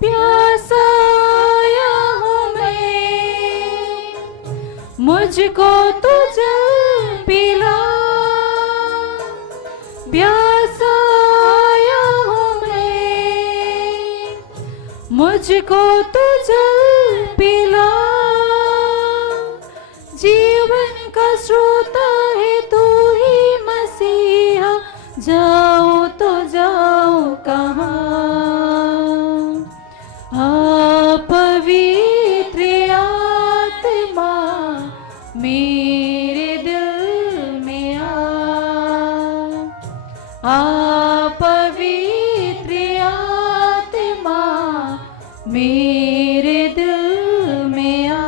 प्यासा आया हूँ मैं, मुझको तू जल पिला। प्यासा आया हूँ मैं, मुझको तू जल पिला। जीवन का स्रोत है तू ही मसीहा, जाओ तो जाओ कहाँ। आ पवित्र आत्मा मेरे दिल में आ पवित्र आत्मा मेरे दिल में आ।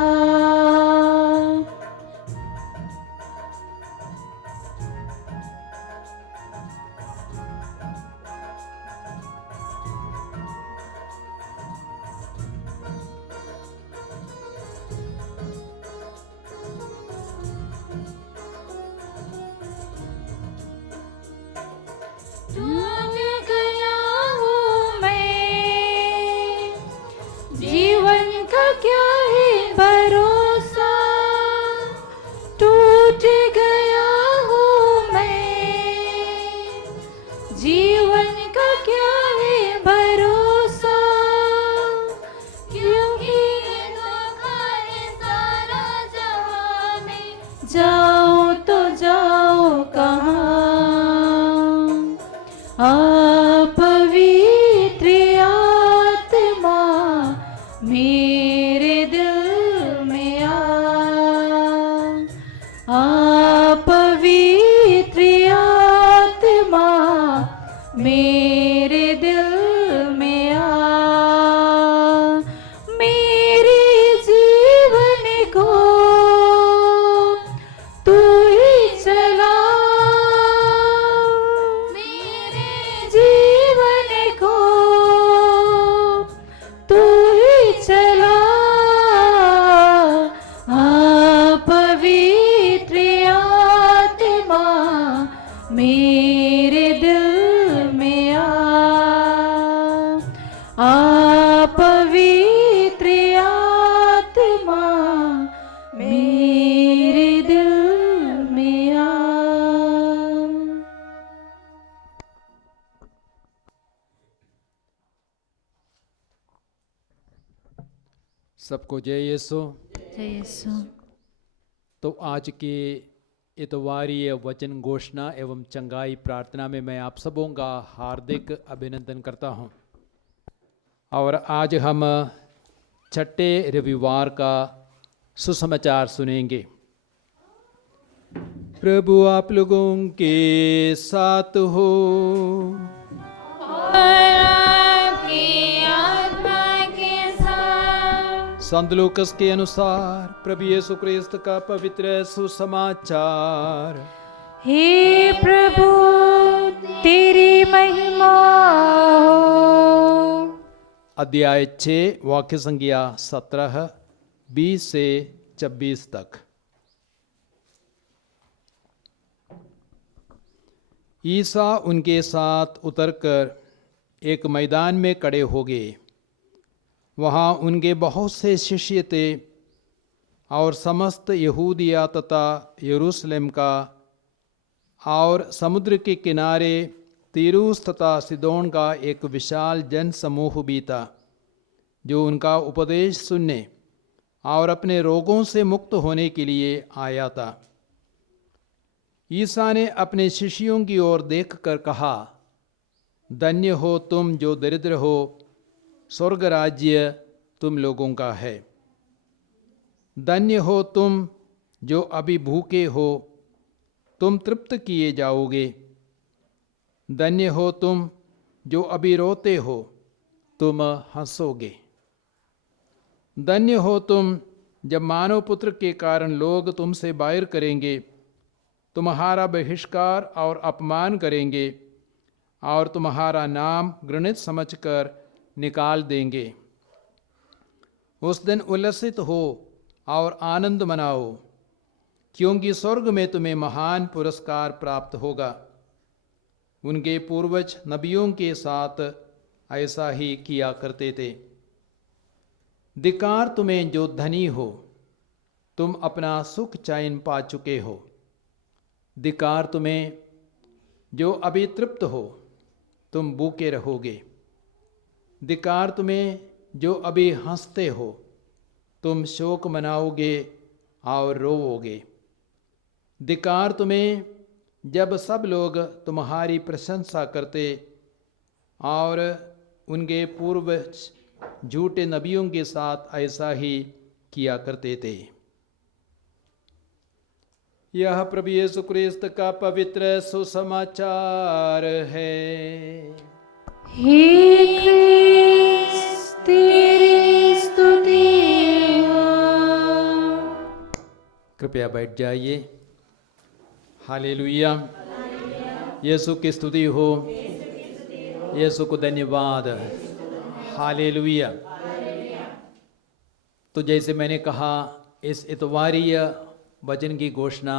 डूब गया हूँ मैं, जीवन का क्या है भरोसा। टूट गया हूँ मैं, जीवन का क्या है भरोसा। क्योंकि ये धोखा है सारा जहां में, जाओ तो जाओ कहाँ। आ पवित्र आत्मा मेरे दिल में आ पवित्र आत्मा मेरे दिल में मेरे जीवन को तू ही चला। मेरे जीवन को तू ही चला। आ पवित्र आत्मा मेरे दिल में आ पवित्र आत्मा मेरे दिल में आ। सबको जय यीशु। जय यीशु। तो आज के इतवारीय वचन घोषणा एवं चंगाई प्रार्थना में मैं आप सबों का हार्दिक अभिनंदन करता हूं। और आज हम छठे रविवार का सुसमाचार सुनेंगे। प्रभु आप लोगों के साथ हो। संत लूकस के अनुसार प्रभु यीशु क्रिस्त का पवित्र सुसमाचार। हे प्रभु तेरी महिमा हो। अध्याय 6 वाक्य संख्या 17, 20 से 26 तक। ईसा उनके साथ उतरकर एक मैदान में खड़े हो गए। वहाँ उनके बहुत से शिष्य थे और समस्त यहूदिया तथा यरूशलेम का और समुद्र के किनारे तीरूस तथा सिदोन का एक विशाल जन समूह भी था, जो उनका उपदेश सुनने और अपने रोगों से मुक्त होने के लिए आया था। ईसा ने अपने शिष्यों की ओर देखकर कहा, धन्य हो तुम जो दरिद्र हो, स्वर्ग राज्य तुम लोगों का है। धन्य हो तुम जो अभी भूखे हो, तुम तृप्त किए जाओगे। धन्य हो तुम जो अभी रोते हो, तुम हंसोगे। धन्य हो तुम जब मानव पुत्र के कारण लोग तुमसे बैर करेंगे, तुम्हारा बहिष्कार और अपमान करेंगे और तुम्हारा नाम घृणित समझकर निकाल देंगे। उस दिन उल्लसित हो और आनंद मनाओ, क्योंकि स्वर्ग में तुम्हें महान पुरस्कार प्राप्त होगा। उनके पूर्वज नबियों के साथ ऐसा ही किया करते थे। धिक्कार तुम्हें जो धनी हो, तुम अपना सुख चैन पा चुके हो। धिक्कार तुम्हें जो अभी तृप्त हो, तुम भूखे रहोगे। धिक्कार तुम्हें जो अभी हंसते हो, तुम शोक मनाओगे और रोओगे। धिक्कार तुम्हें जब सब लोग तुम्हारी प्रशंसा करते और उनके पूर्वज झूठे नबियों के साथ ऐसा ही किया करते थे। यह प्रभु यीशु क्रिस्त का पवित्र सुसमाचार है। हे क्रिस्त तेरी स्तुति हो। कृपया बैठ जाइए। हालेलुया। यीशु की स्तुति हो। यीशु को धन्यवाद। हालेलुया। तो जैसे मैंने कहा, इस इतवारीय वचन की घोषणा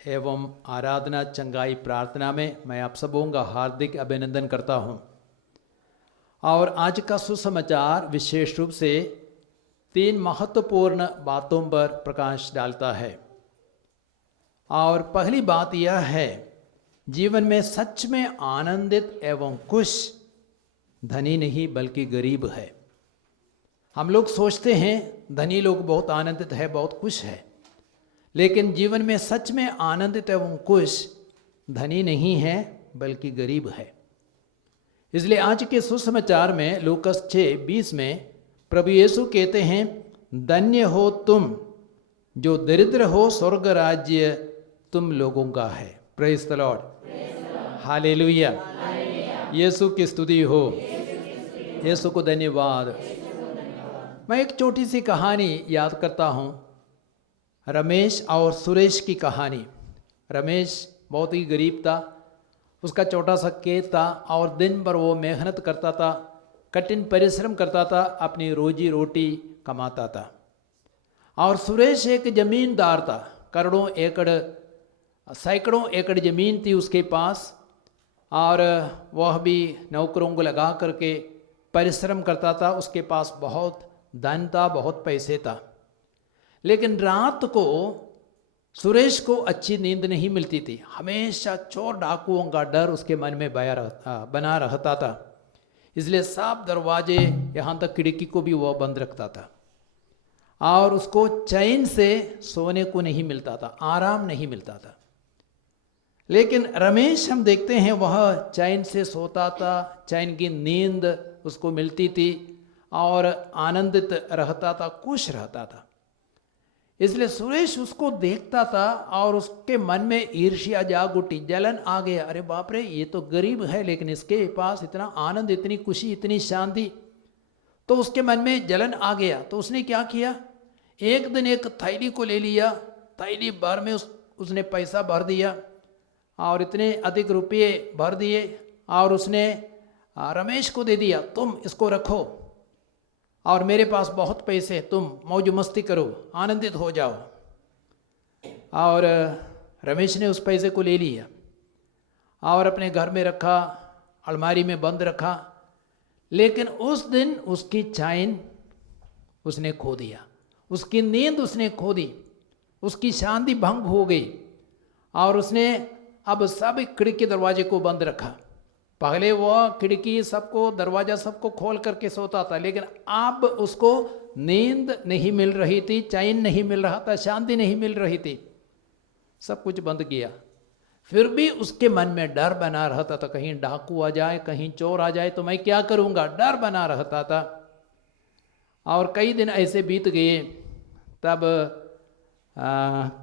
एवं आराधना चंगाई प्रार्थना में मैं आप सबों का हार्दिक अभिनंदन करता हूं। और आज का सुसमाचार विशेष रूप से 3 महत्वपूर्ण बातों पर प्रकाश डालता है। और पहली बात यह है, जीवन में सच में आनंदित एवं खुश धनी नहीं बल्कि गरीब है। हम लोग सोचते हैं धनी लोग बहुत आनंदित है, बहुत खुश है, लेकिन जीवन में सच में आनंदित एवं खुश धनी नहीं है बल्कि गरीब है। इसलिए आज के सुसमाचार में लूकस 6:20 में प्रभु यीशु कहते हैं, धन्य हो तुम जो दरिद्र हो, स्वर्ग राज्य तुम लोगों का है। Praise the Lord. हालेलुया। यीशु की स्तुति हो। यीशु को धन्यवाद। मैं एक छोटी सी कहानी याद करता हूँ, रमेश और सुरेश की कहानी। रमेश बहुत ही गरीब था, उसका छोटा सा खेत था और दिन भर वो मेहनत करता था, कठिन परिश्रम करता था, अपनी रोजी रोटी कमाता था। और सुरेश एक जमींदार था, करोड़ों एकड़ सैकड़ों एकड़ ज़मीन थी उसके पास, और वह भी नौकरों को लगा करके परिश्रम करता था। उसके पास बहुत धन था, बहुत पैसे था, लेकिन रात को सुरेश को अच्छी नींद नहीं मिलती थी। हमेशा चोर डाकुओं का डर उसके मन में बना रहता था। इसलिए सब दरवाजे, यहाँ तक खिड़की को भी वह बंद रखता था, और उसको चैन से सोने को नहीं मिलता था, आराम नहीं मिलता था। लेकिन रमेश हम देखते हैं वह चैन से सोता था, चैन की नींद उसको मिलती थी और आनंदित रहता था, खुश रहता था। इसलिए सुरेश उसको देखता था और उसके मन में ईर्ष्या जाग उठी, जलन आ गया। अरे बाप रे, ये तो गरीब है लेकिन इसके पास इतना आनंद, इतनी खुशी, इतनी शांति। तो उसके मन में जलन आ गया। तो उसने क्या किया, एक दिन एक थैली को ले लिया, थैली भर में उसने पैसा भर दिया और इतने अधिक रुपये भर दिए और उसने रमेश को दे दिया, तुम इसको रखो और मेरे पास बहुत पैसे, तुम मौज मस्ती करो, आनंदित हो जाओ। और रमेश ने उस पैसे को ले लिया और अपने घर में रखा, अलमारी में बंद रखा। लेकिन उस दिन उसकी चैन उसने खो दिया, उसकी नींद उसने खो दी, उसकी शांति भंग हो गई और उसने अब सब खिड़की दरवाजे को बंद रखा। पहले वह खिड़की सबको, दरवाजा सबको खोल करके सोता था, लेकिन अब उसको नींद नहीं मिल रही थी, चैन नहीं मिल रहा था, शांति नहीं मिल रही थी, सब कुछ बंद किया। फिर भी उसके मन में डर बना रहता था, कहीं डाकू आ जाए, कहीं चोर आ जाए तो मैं क्या करूँगा, डर बना रहता था। और कई दिन ऐसे बीत गए। तब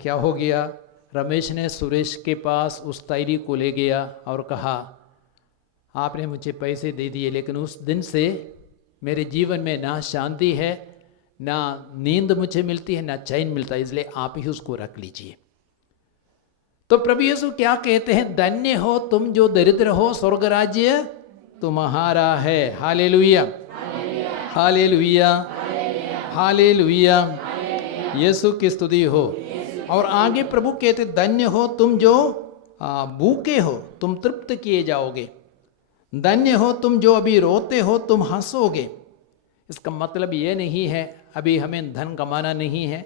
क्या हो गया, रमेश ने सुरेश के पास उस थैली को ले गया और कहा, आपने मुझे पैसे दे दिए, लेकिन उस दिन से मेरे जीवन में ना शांति है, ना नींद मुझे मिलती है, ना चैन मिलता है, इसलिए आप ही उसको रख लीजिए। तो प्रभु यीशु क्या कहते हैं, धन्य हो तुम जो दरिद्र हो, स्वर्ग राज्य तुम्हारा है। Hallelujah, hallelujah, hallelujah. यीशु की स्तुति हो। और आगे प्रभु कहते, धन्य हो तुम जो भूखे हो, तुम तृप्त किए जाओगे। धन्य हो तुम जो अभी रोते हो, तुम हंसोगे। इसका मतलब ये नहीं है अभी हमें धन कमाना नहीं है,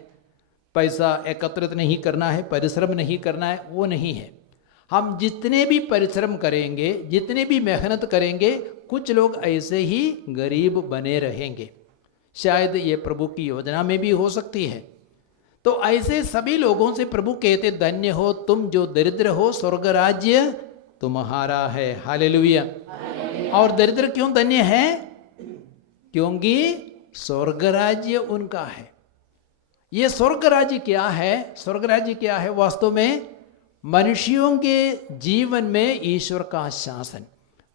पैसा एकत्रित नहीं करना है, परिश्रम नहीं करना है, वो नहीं है। हम जितने भी परिश्रम करेंगे, जितने भी मेहनत करेंगे, कुछ लोग ऐसे ही गरीब बने रहेंगे। शायद ये प्रभु की योजना में भी हो सकती है। तो ऐसे सभी लोगों से प्रभु कहते धन्य हो तुम जो दरिद्र हो, स्वर्ग राज्य तुम्हारा है। हालेलुया। और दरिद्र क्यों धन्य है? क्योंकि स्वर्ग राज्य उनका है। ये स्वर्ग राज्य क्या है? स्वर्ग राज्य क्या है? वास्तव में मनुष्यों के जीवन में ईश्वर का शासन,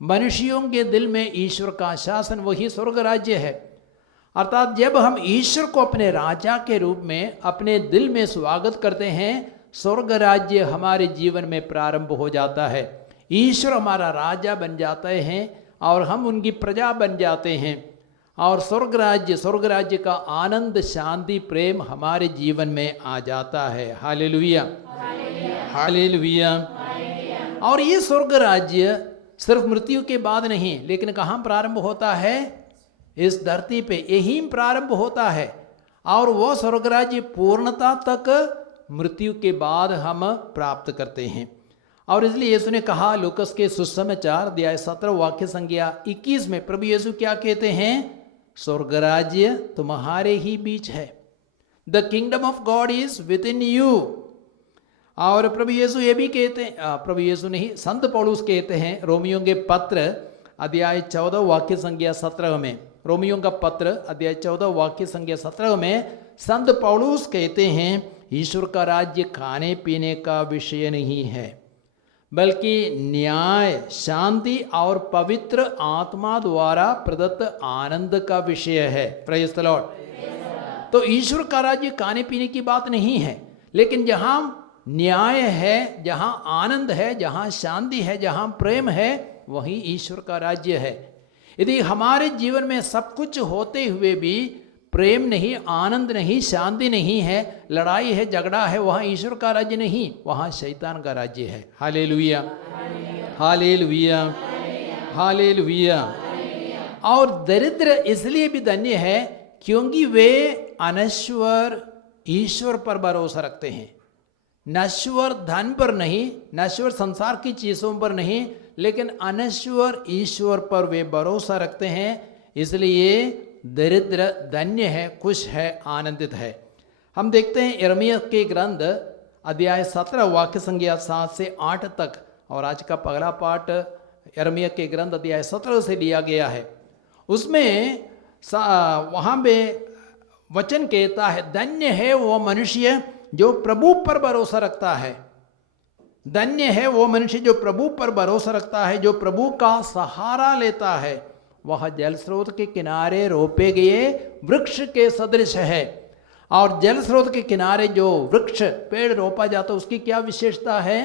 मनुष्यों के दिल में ईश्वर का शासन, वही स्वर्ग राज्य है। अर्थात जब हम ईश्वर को अपने राजा के रूप में अपने दिल में स्वागत करते हैं, स्वर्ग राज्य हमारे जीवन में प्रारंभ हो जाता है। ईश्वर हमारा राजा बन जाते हैं और हम उनकी प्रजा बन जाते हैं। और स्वर्ग राज्य का आनंद, शांति, प्रेम हमारे जीवन में आ जाता है। Hallelujah, hallelujah. और ये स्वर्ग राज्य सिर्फ मृत्यु के बाद नहीं, लेकिन कहाँ प्रारंभ होता है? इस धरती पे यही प्रारंभ होता है। और वो स्वर्ग राज्य पूर्णता तक मृत्यु के बाद हम प्राप्त करते हैं। और इसलिए यीशु ने कहा, लूकस के सुसमाचार अध्याय 17 वाक्य संख्या 21 में प्रभु यीशु क्या कहते हैं? स्वर्ग राज्य तुम्हारे ही बीच है। The kingdom of God is with in you. और प्रभु यीशु ये भी कहते हैं, प्रभु यीशु नहीं, संत पौलुस कहते हैं रोमियों के पत्र अध्याय 14 वाक्य संख्या 17 में, रोमियों का पत्र अध्याय 14 वाक्य संख्या 17 में संत पौलुस कहते हैं, ईश्वर का राज्य खाने पीने का विषय नहीं है, बल्कि न्याय, शांति और पवित्र आत्मा द्वारा प्रदत्त आनंद का विषय है। Praise the Lord. तो ईश्वर का राज्य खाने पीने की बात नहीं है, लेकिन जहाँ न्याय है, जहाँ आनंद है, जहाँ शांति है, जहाँ प्रेम है, वही ईश्वर का राज्य है। यदि हमारे जीवन में सब कुछ होते हुए भी प्रेम नहीं, आनंद नहीं, शांति नहीं है, लड़ाई है, झगड़ा है, वहाँ ईश्वर का राज्य नहीं, वहाँ शैतान का राज्य है। Hallelujah, hallelujah, hallelujah. और दरिद्र इसलिए भी धन्य है क्योंकि वे अनश्वर ईश्वर पर भरोसा रखते हैं। नश्वर धन पर नहीं, नश्वर संसार की चीज़ों पर नहीं, लेकिन अनश्वर ईश्वर पर वे भरोसा रखते हैं। इसलिए दरिद्र धन्य है, खुश है, आनंदित है। हम देखते हैं यिर्मयाह के ग्रंथ अध्याय 17 वाक्य संख्या 7 से 8 तक, और आज का पहला पाठ यिर्मयाह के ग्रंथ अध्याय 17 से लिया गया है। उसमें वहाँ पे वचन कहता है, धन्य है वो मनुष्य जो प्रभु पर भरोसा रखता है। धन्य है वो मनुष्य जो प्रभु पर भरोसा रखता है, जो प्रभु का सहारा लेता है। वह जल स्रोत के किनारे रोपे गए वृक्ष के सदृश है। और जल स्रोत के किनारे जो वृक्ष, पेड़ रोपा जाता है, उसकी क्या विशेषता है?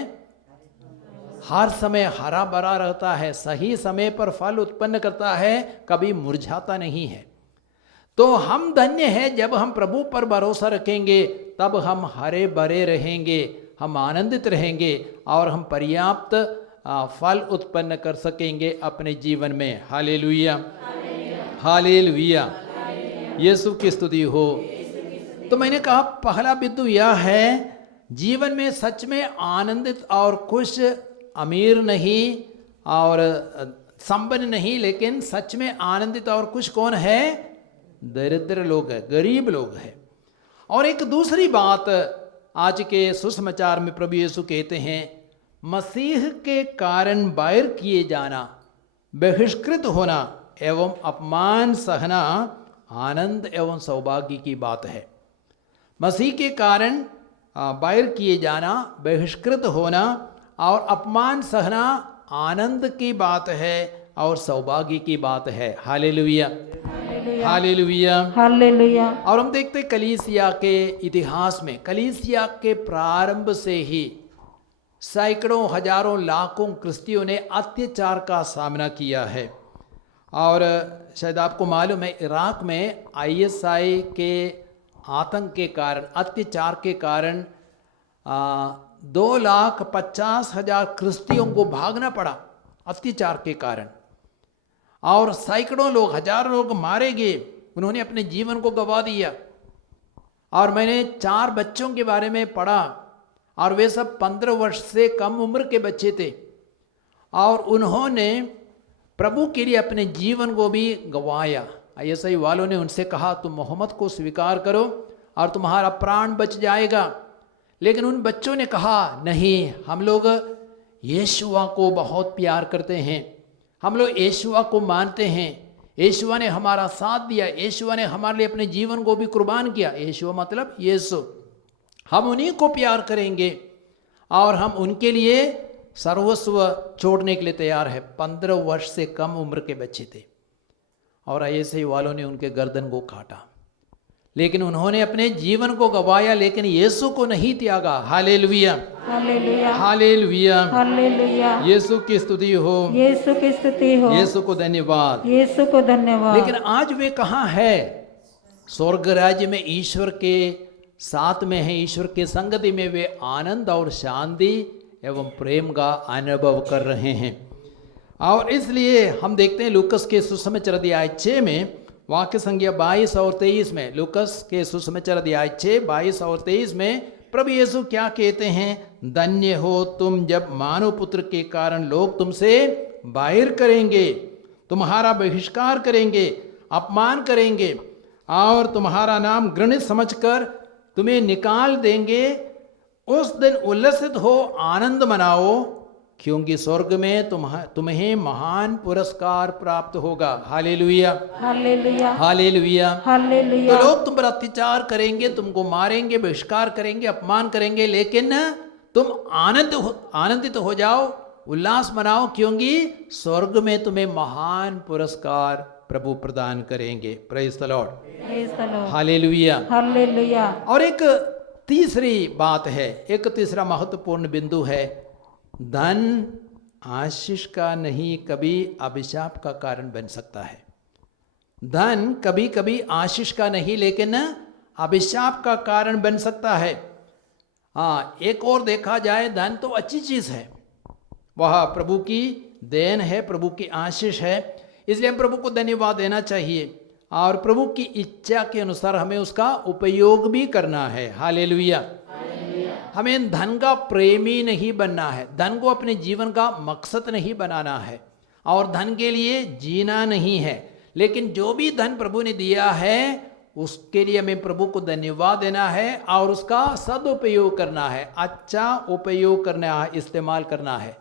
हर समय हरा भरा रहता है, सही समय पर फल उत्पन्न करता है, कभी मुरझाता नहीं है। तो हम धन्य हैं जब हम प्रभु पर भरोसा रखेंगे, तब हम हरे भरे रहेंगे, हम आनंदित रहेंगे और हम पर्याप्त फल उत्पन्न कर सकेंगे अपने जीवन में। हालेलुया, हालेलुया, यीशु की स्तुति हो। तो मैंने कहा पहला बिंदु यह है, जीवन में सच में आनंदित और खुश, अमीर नहीं और संपन्न नहीं, लेकिन सच में आनंदित और खुश कौन है? दरिद्र लोग है, गरीब लोग है। और एक दूसरी बात आज के सुसमाचार में प्रभु यीशु कहते हैं, मसीह के कारण बैर किए जाना, बहिष्कृत होना एवं अपमान सहना आनंद एवं सौभाग्य की बात है। मसीह के कारण बैर किए जाना, बहिष्कृत होना और अपमान सहना आनंद की बात है और सौभाग्य की बात है। Hallelujah, hallelujah, hallelujah. और हम देखते हैं कलीसिया के इतिहास में, कलीसिया के प्रारंभ से ही सैकड़ों, हजारों, लाखों क्रिस्तियों ने अत्याचार का सामना किया है। और शायद आपको मालूम है, इराक में ISI के आतंक के कारण, अत्याचार के कारण 2,50,000 क्रिस्तियों को भागना पड़ा अत्याचार के कारण, और सैकड़ों लोग, हजारों लोग मारे गए। उन्होंने अपने जीवन को गंवा दिया। और मैंने 4 बच्चों के बारे में पढ़ा और वे सब 15 वर्ष से कम उम्र के बच्चे थे और उन्होंने प्रभु के लिए अपने जीवन को भी गंवाया। ISI वालों ने उनसे कहा तुम मोहम्मद को स्वीकार करो और तुम्हारा प्राण बच जाएगा। लेकिन उन बच्चों ने कहा नहीं, हम लोग यीशुआ को बहुत प्यार करते हैं, हम लोग यीशुआ को मानते हैं, यीशुआ ने हमारा साथ दिया, यीशुआ ने हमारे लिए अपने जीवन को भी कुर्बान किया। यीशुआ मतलब यीशु, हम उन्हीं को प्यार करेंगे और हम उनके लिए सर्वस्व छोड़ने के लिए तैयार है। 15 वर्ष से कम उम्र के बच्चे थे और ISI वालों ने उनके गर्दन को काटा, लेकिन उन्होंने अपने जीवन को गंवाया लेकिन यीशु को नहीं त्यागा। Hallelujah, hallelujah, hallelujah, hallelujah. यीशु की स्तुति हो, यीशु की स्तुति हो, यीशु को धन्यवाद। यीशु को धन्यवाद। लेकिन आज वे कहाँ है? स्वर्ग राज्य में ईश्वर के साथ में है, ईश्वर के संगति में वे आनंद और शांति एवं प्रेम का अनुभव कर रहे हैं। और इसलिए हम देखते हैं लूकस के सुसमाचार अध्याय 6 में वाक्य संख्या 22 और 23 में, लूकस के सुसमाचार अध्याय 6 22 और 23 में प्रभु यीशु क्या कहते हैं? धन्य हो तुम जब मानव पुत्र के कारण लोग तुमसे बाहर करेंगे, तुम्हारा बहिष्कार करेंगे, अपमान करेंगे और तुम्हारा नाम घृणित समझकर तुम्हें निकाल देंगे। उस दिन उल्लसित हो, आनंद मनाओ, क्योंकि स्वर्ग में तुम्हें महान पुरस्कार प्राप्त होगा। Hallelujah, hallelujah, hallelujah, hallelujah. तो लोग तुम पर अत्याचार करेंगे, तुमको मारेंगे, बहिष्कार करेंगे, अपमान करेंगे, लेकिन तुम आनंदित हो जाओ, उल्लास मनाओ, क्योंकि स्वर्ग में तुम्हें महान पुरस्कार प्रभु प्रदान करेंगे। Praise the Lord, praise the Lord, hallelujah, hallelujah. और एक तीसरी बात है, एक तीसरा महत्वपूर्ण बिंदु है, धन आशीष का नहीं कभी अभिशाप का कारण बन सकता है। धन कभी कभी आशीष का नहीं लेकिन अभिशाप का कारण बन सकता है। हाँ, एक और देखा जाए धन तो अच्छी चीज है, वह प्रभु की देन है, प्रभु की आशीष है, इसलिए हम प्रभु को धन्यवाद देना चाहिए और प्रभु की इच्छा के अनुसार हमें उसका उपयोग भी करना है। हालेलुया। हमें धन का प्रेमी नहीं बनना है, धन को अपने जीवन का मकसद नहीं बनाना है और धन के लिए जीना नहीं है, लेकिन जो भी धन प्रभु ने दिया है उसके लिए हमें प्रभु को धन्यवाद देना है और उसका सदुपयोग करना है, अच्छा उपयोग करना है, इस्तेमाल करना है।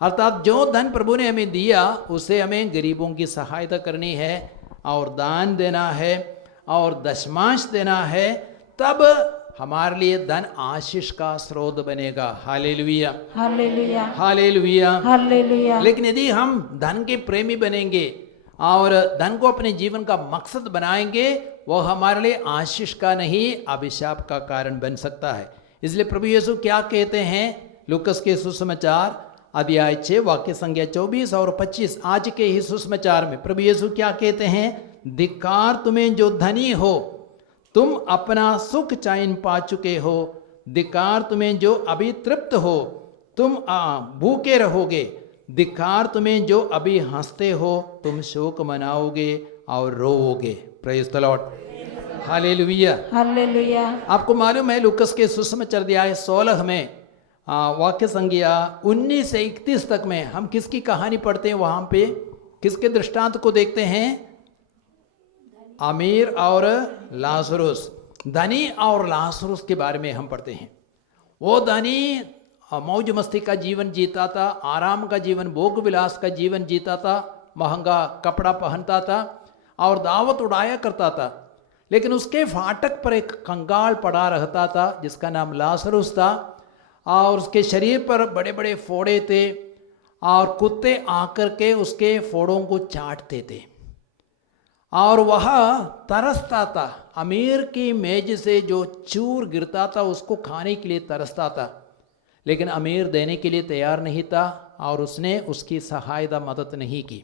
अर्थात जो धन प्रभु ने हमें दिया उसे हमें गरीबों की सहायता करनी है और दान देना है और दशमांश देना है, तब हमारे लिए धन आशीष का स्रोत बनेगा। Hallelujah, hallelujah, hallelujah, hallelujah. लेकिन यदि हम धन के प्रेमी बनेंगे और धन को अपने जीवन का मकसद बनाएंगे, वह हमारे लिए आशीष का नहीं अभिशाप का कारण बन सकता है। इसलिए प्रभु यीशु क्या कहते हैं? लूकस के सुसमाचार अध्याय 6 वाक्य संख्या 24 और 25, आज के ही सुसमाचार में प्रभु यीशु क्या कहते हैं? धिक्कार तुम्हें जो धनी हो, तुम अपना सुख चैन पा चुके हो, धिक्कार तुम्हें जो अभी तृप्त हो, तुम भूखे रहोगे, धिक्कार तुम्हें जो अभी हंसते हो, तुम शोक मनाओगे और रोओगे। Praise the Lord, hallelujah, hallelujah. आपको मालूम है लूकस के सुसमाचार अध्याय 16 में वाक्य संख्या 19 से 31 तक में हम किसकी कहानी पढ़ते हैं? वहां पे किसके दृष्टांत को देखते हैं? अमीर और लाजरुस, धनी और लाजरुस के बारे में हम पढ़ते हैं। वो धनी मौज मस्ती का जीवन जीता था, आराम का जीवन, भोग विलास का जीवन जीता था, महंगा कपड़ा पहनता था और दावत उड़ाया करता था, लेकिन उसके फाटक पर एक कंगाल पड़ा रहता था जिसका नाम लाजरुस था और उसके शरीर पर बड़े बड़े फोड़े थे और कुत्ते आकर के उसके फोड़ों को चाटते थे और वह तरसता था। अमीर की मेज से जो चूर गिरता था उसको खाने के लिए तरसता था, लेकिन अमीर देने के लिए तैयार नहीं था और उसने उसकी सहायता मदद नहीं की।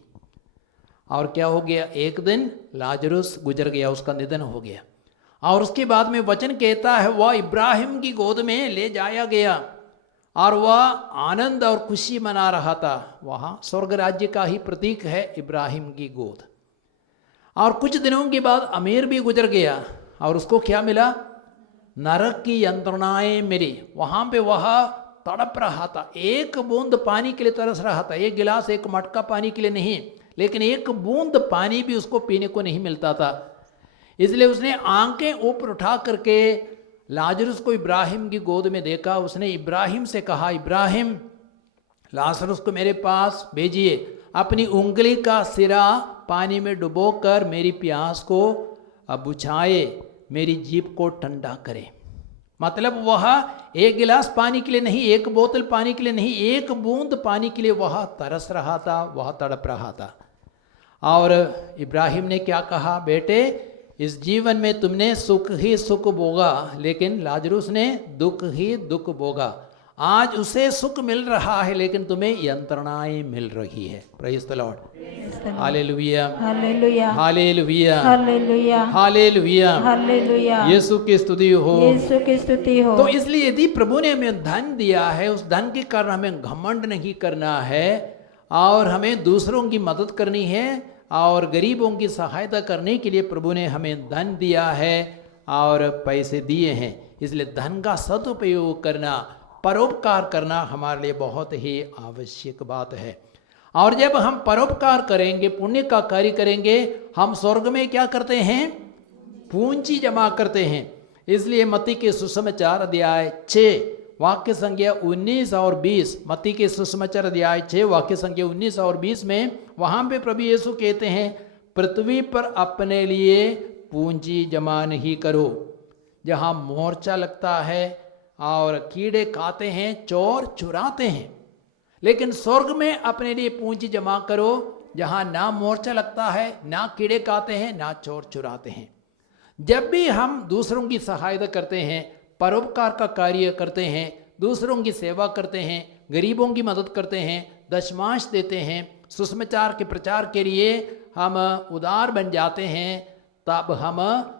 और क्या हो गया? एक दिन लाजरुस गुजर गया, उसका निधन हो गया और उसके बाद में वचन कहता है वह इब्राहिम की गोद में ले जाया गया और वह आनंद और खुशी मना रहा था। वहाँ स्वर्ग राज्य का ही प्रतीक है इब्राहिम की गोद। और कुछ दिनों के बाद अमीर भी गुजर गया और उसको क्या मिला? नरक की यंत्रणाएं मिली। वहां पे वह तड़प रहा था, एक बूंद पानी के लिए तरस रहा था, एक गिलास एक मटका पानी के लिए नहीं, लेकिन एक बूंद पानी भी उसको पीने को नहीं मिलता था। इसलिए उसने आंखें ऊपर उठा करके लाजरुस को इब्राहिम की गोद में देखा। उसने इब्राहिम से कहा, इब्राहिम लाजरुस को मेरे पास भेजिए, अपनी उंगली का सिरा पानी में डुबोकर मेरी प्यास को बुझाए, मेरी जीभ को ठंडा करे। मतलब वह एक गिलास पानी के लिए नहीं, एक बोतल पानी के लिए नहीं, एक बूंद पानी के लिए वह तरस रहा था, वह तड़प रहा था। और इब्राहिम ने क्या कहा, बेटे इस जीवन में तुमने सुख ही सुख भोगा, लेकिन लाजरुस ने दुख ही दुख भोगा। आज उसे सुख मिल रहा है, लेकिन तुम्हें यंत्रणाएं मिल रही है। Praise the Lord, hallelujah, hallelujah, hallelujah, hallelujah, hallelujah, hallelujah. यीशु की स्तुति हो, यीशु की स्तुति हो। तो इसलिए यदि प्रभु ने हमें धन दिया है, उस धन के कारण हमें घमंड नहीं करना है और हमें दूसरों की मदद करनी है और गरीबों की सहायता करने के लिए प्रभु ने हमें धन दिया है और पैसे दिए हैं। इसलिए धन का सदुपयोग करना, परोपकार करना हमारे लिए बहुत ही आवश्यक बात है। और जब हम परोपकार करेंगे, पुण्य का कार्य करेंगे, हम स्वर्ग में क्या करते हैं? पूंजी जमा करते हैं। इसलिए मत्ती के सुसमाचार अध्याय 6 वाक्य संख्या 19 और 20, मत्ती के सुसमाचार अध्याय 6 वाक्य संख्या 19 और 20 में वहां पे प्रभु यीशु कहते हैं, पृथ्वी पर अपने लिए पूंजी जमा नहीं करो, जहां मोर्चा लगता है और कीड़े खाते हैं, चोर चुराते हैं, लेकिन स्वर्ग में अपने लिए पूंजी जमा करो, जहां ना मोर्चा लगता है, ना कीड़े खाते हैं, ना चोर चुराते हैं। जब भी हम दूसरों की सहायता करते हैं, परोपकार का कार्य करते हैं, दूसरों की सेवा करते हैं, गरीबों की मदद करते हैं, दशमांश देते हैं, सुसमाचार के प्रचार के लिए हम उदार बन जाते हैं, तब हम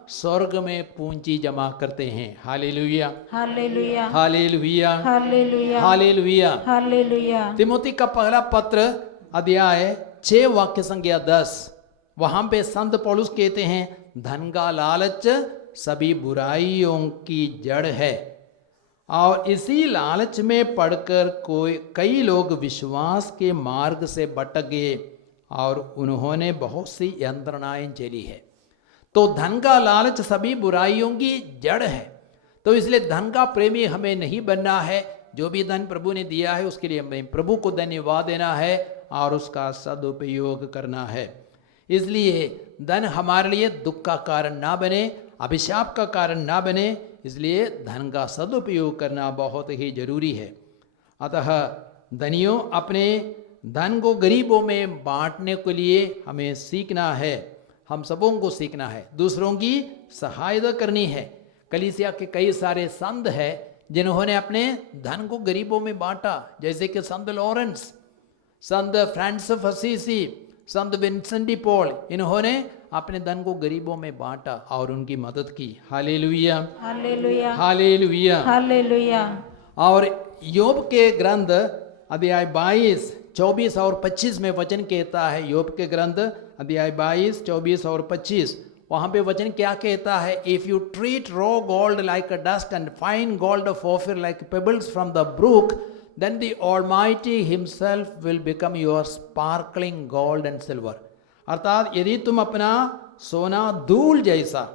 स्वर्ग में पूंजी जमा करते हैं। Hallelujah, hallelujah, hallelujah, hallelujah, hallelujah. Hallelujah. Timothy का पहला पत्र अध्याय 6 वाक्य संख्या 10, वहां पे संत पौलुस कहते हैं, धन का लालच सभी बुराइयों की जड़ है और इसी लालच में पड़कर कई लोग विश्वास के मार्ग से भटक गए और उन्होंने बहुत सी यंत्रणाएं झेली है। तो धन का लालच सभी बुराइयों की जड़ है। तो इसलिए धन का प्रेमी हमें नहीं बनना है। जो भी धन प्रभु ने दिया है उसके लिए हमें प्रभु को धन्यवाद देना है और उसका सदुपयोग करना है। इसलिए धन हमारे लिए दुख का कारण ना बने, अभिशाप का कारण ना बने, इसलिए धन का सदुपयोग करना बहुत ही जरूरी है। अतः धनियों, अपने धन को गरीबों में बांटने के लिए हमें सीखना है, हम सबों को सीखना है, दूसरों की सहायता करनी है। कलीसिया के कई सारे संत हैं जिन्होंने अपने धन को गरीबों में बांटा, जैसे कि संत Lawrence, Sant Francis of Assisi, Sant Vincent D Paul, इन्होंने अपने धन को गरीबों में बांटा और उनकी मदद की। Hallelujah, hallelujah, hallelujah, hallelujah. और योब के ग्रंथ अध्याय 22, 24 और 25 में वचन कहता है, योब के ग्रंथ अध्याय 22, 24 और 25, वहां पे वचन क्या कहता है? If you treat raw gold like a dust and fine gold of offer like pebbles from the brook, then the Almighty himself will become your sparkling gold and silver। अर्थात यदि तुम अपना सोना धूल जैसा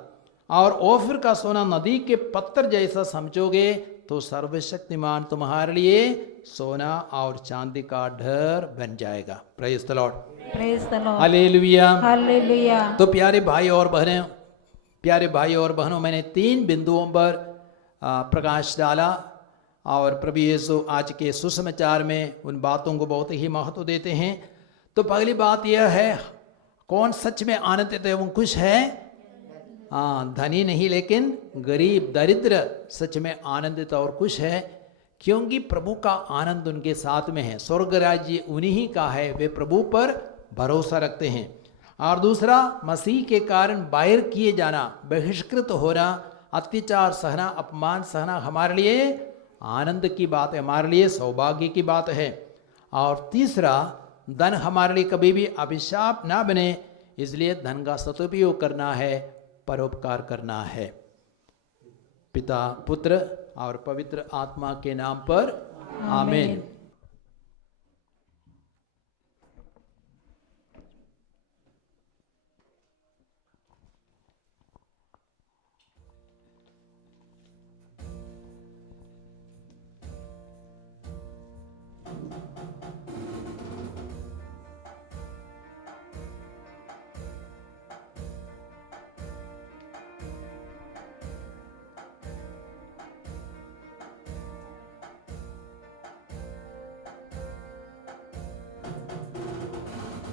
और ओफिर का सोना नदी के पत्थर जैसा समझोगे, तो सर्वशक्तिमान तुम्हारे लिए सोना और चांदी का ढेर बन जाएगा। Praise the Lord, praise the Lord, hallelujah, hallelujah. तो प्यारे भाई और बहनों, मैंने 3 बिंदुओं पर प्रकाश डाला और प्रभु यीशु आज के सुसमाचार में उन बातों को बहुत ही महत्व देते हैं। तो पहली बात यह है, कौन सच में आनंदित एवं खुश है? धनी नहीं, लेकिन गरीब दरिद्र सच में आनंदित और खुश है, क्योंकि प्रभु का आनंद उनके साथ में है। स्वर्ग राज्य उन्हीं का है, वे प्रभु पर भरोसा रखते हैं। और दूसरा, मसीह के कारण बाहर किए जाना, बहिष्कृत होना, अत्याचार सहना, अपमान सहना हमारे लिए आनंद की बात है, हमारे लिए सौभाग्य की बात है। और तीसरा, धन हमारे लिए कभी भी अभिशाप ना बने, इसलिए धन का सदुपयोग करना है, परोपकार करना है। पिता, पुत्र और पवित्र आत्मा के नाम पर आमीन।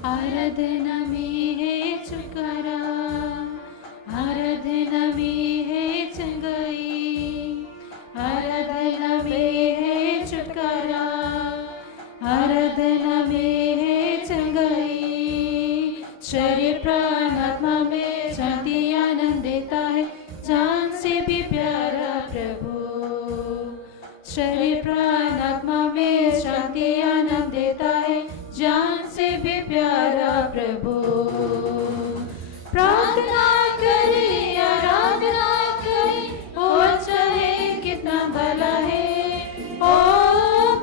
आराधना में है छुटकारा, आराधना में है चंगाई, आराधना में है छुटकारा, आराधना में है चंगाई। शरीर प्राण आत्मा में शांति आनंद देता है, जान से भी प्यारा प्रभु। शरीर प्राण आत्मा में शांति आनंद देता है, जान से भी प्यारा प्रभु। प्रार्थना करें, आराधना करें, ओ चाहे कितना भला है। ओ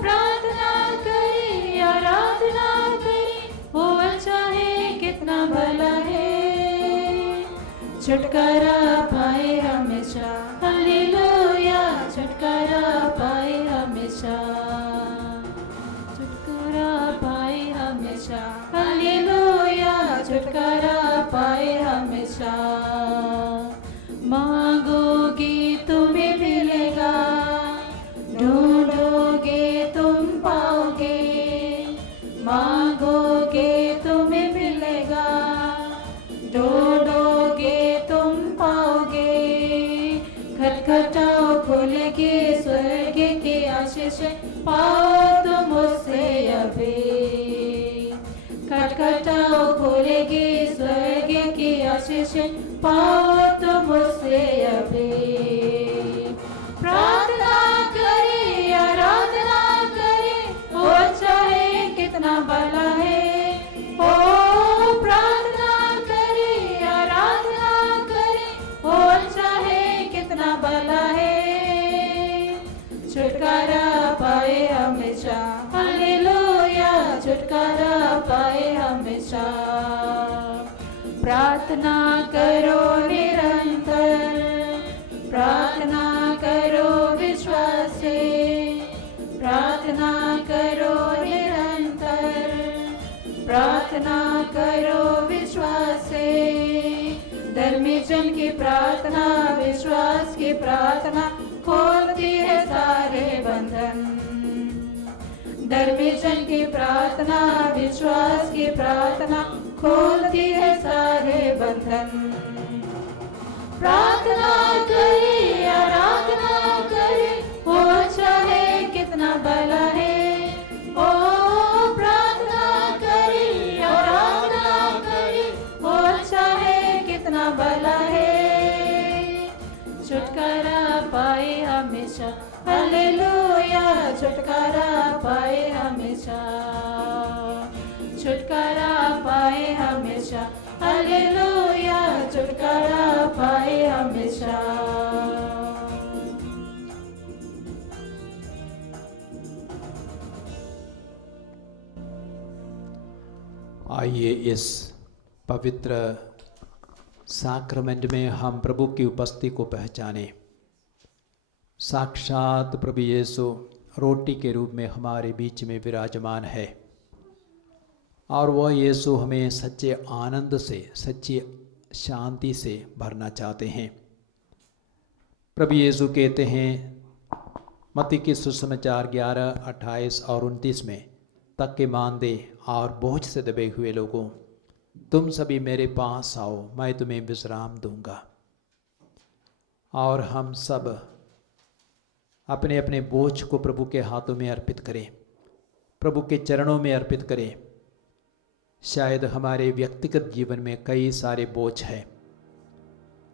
प्रार्थना करें, आराधना करें, ओ चाहे कितना भला है। छुटकारा पाए हमेशा, हालेलुया, छुटकारा पाए हमेशा, छुटकारा पाए हमेशा, हालेलुया, छुटकारा पाए हमेशा। मांगोगे तुम्हें मिलेगा, ढूंढोगे तुम पाओगे। मांगोगे तुम्हें मिलेगा, ढूंढोगे तुम पाओगे। खटखटाओ खोलेगे स्वर्ग के आशीष, पाओ तुम उससे अभी। खटखटाओ खोलेगे स्वर्ग की आशीष, पाओ तुम उससे अभी। प्रार्थना करे, आराधना करे, ओ चाहे कितना भला है। ओ प्रार्थना करे, आराधना करे, ओ चाहे कितना भला है। छुटकारा पाए हमेशा, हालेलुया, छुटकारा पाए हमेशा। प्रार्थना करो निरंतर, प्रार्थना करो विश्वास से, प्रार्थना करो निरंतर, प्रार्थना करो विश्वास से। धर्मी जन की प्रार्थना, विश्वास की प्रार्थना खोलती है सारे बंधन। धर्मी जन की प्रार्थना, विश्वास की प्रार्थना खोलती है सारे बंधन। प्रार्थना करे, आराधना करे, हो चाहे कितना भला है। ओ प्रार्थना करे, आराधना करे, हो चाहे कितना भला है। छुटकारा पाए हमेशा, हालेलुया, छुटकारा पाए हमेशा। छुटकारा पाए हमेशा, हालेलुया, छुटकारा पाए हमेशा। आइए इस पवित्र साक्रमेंट में हम प्रभु की उपस्थिति को पहचाने। साक्षात प्रभु यीशु रोटी के रूप में हमारे बीच में विराजमान है और वह यीशु हमें सच्चे आनंद से, सच्ची शांति से भरना चाहते हैं। प्रभु यीशु कहते हैं मत्ती की सुसमाचार 11:28 और 29 में, तक के मांदे और बोझ से दबे हुए लोगों, तुम सभी मेरे पास आओ, मैं तुम्हें विश्राम दूंगा। और हम सब अपने अपने बोझ को प्रभु के हाथों में अर्पित करें, प्रभु के चरणों में अर्पित करें। शायद हमारे व्यक्तिगत जीवन में कई सारे बोझ हैं।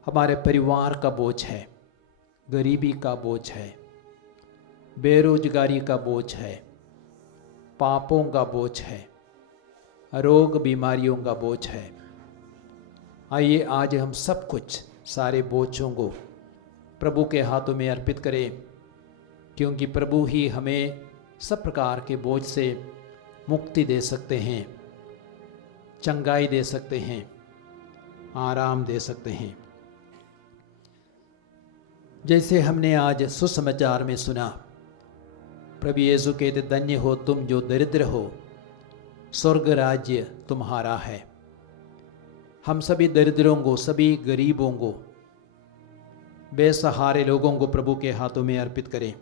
हमारे परिवार का बोझ है, गरीबी का बोझ है, बेरोजगारी का बोझ है, पापों का बोझ है, रोग बीमारियों का बोझ है, आइए आज हम सब कुछ सारे बोझों को प्रभु के हाथों में अर्पित करें, क्योंकि प्रभु ही हमें सब प्रकार के बोझ से मुक्ति दे सकते हैं, चंगाई दे सकते हैं, आराम दे सकते हैं। जैसे हमने आज सुसमाचार में सुना, प्रभु यीशु कहते धन्य हो तुम जो दरिद्र हो, स्वर्ग राज्य तुम्हारा है। हम सभी दरिद्रों को, सभी गरीबों को, बेसहारे लोगों को प्रभु के हाथों में अर्पित करें,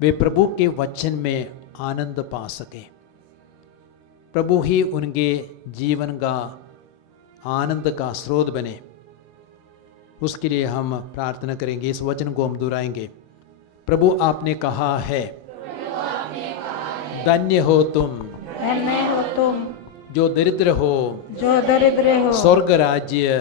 वे प्रभु के वचन में आनंद पा सकें, प्रभु ही उनके जीवन का आनंद का स्रोत बने। उसके लिए हम प्रार्थना करेंगे, इस वचन को हम दोहराएंगे। प्रभु आपने कहा है, धन्य हो तुम जो दरिद्र हो, स्वर्ग राज्य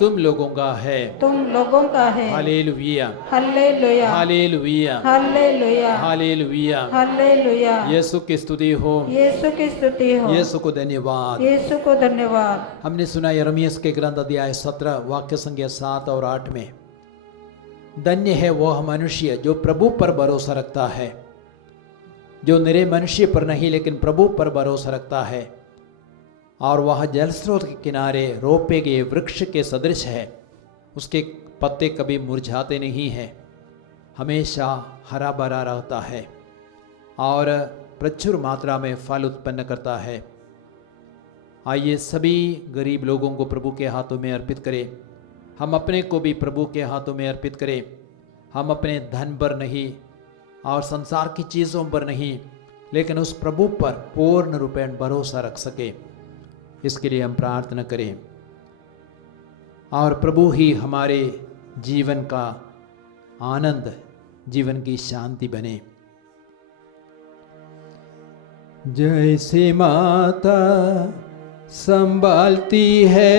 तुम लोगों का है। Hallelujah, hallelujah, hallelujah, hallelujah, hallelujah. Hallelujah. यीशु की स्तुति हो, यीशु की स्तुति हो, यीशु को धन्यवाद। यीशु को धन्यवाद। हमने सुना यिर्मयाह के ग्रंथ अध्याय 17 वाक्य संख्या 7 और 8 में, धन्य है वह मनुष्य जो प्रभु पर भरोसा रखता है, जो निरे मनुष्य पर नहीं लेकिन प्रभु पर भरोसा रखता है, और वह जल स्रोत के किनारे रोपे गए वृक्ष के सदृश है। उसके पत्ते कभी मुरझाते नहीं हैं, हमेशा हरा भरा रहता है और प्रचुर मात्रा में फल उत्पन्न करता है। आइए सभी गरीब लोगों को प्रभु के हाथों में अर्पित करें, हम अपने को भी प्रभु के हाथों में अर्पित करें। हम अपने धन पर नहीं और संसार की चीज़ों पर नहीं, लेकिन उस प्रभु पर पूर्ण रूपेण भरोसा रख सके, इसके लिए हम प्रार्थना करें, और प्रभु ही हमारे जीवन का आनंद, जीवन की शांति बने। जैसे माता संभालती है,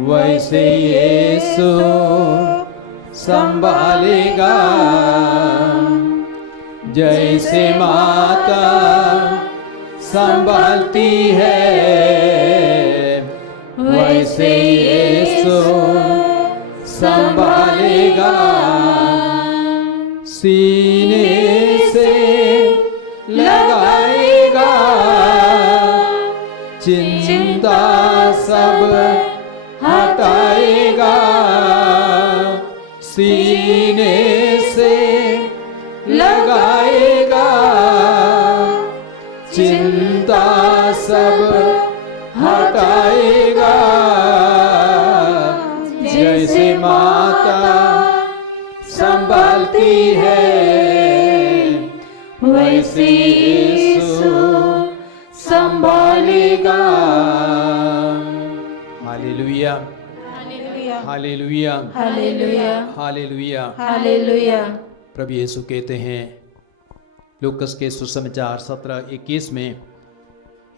वैसे यीशु संभालेगा। जैसे माता संभालती है, वैसे यीशु संभालेगा। सीने से लगाएगा, चिंता सब हटाएगा। सीने से लगाएगा, चिंता सब हटाएगा। जैसे माता संभालती है, वैसे यीशु संभालेगा। Hallelujah, hallelujah, hallelujah, hallelujah, hallelujah, hallelujah. प्रभु यीशु कहते हैं लूकस के सुसमाचार 17:21 में,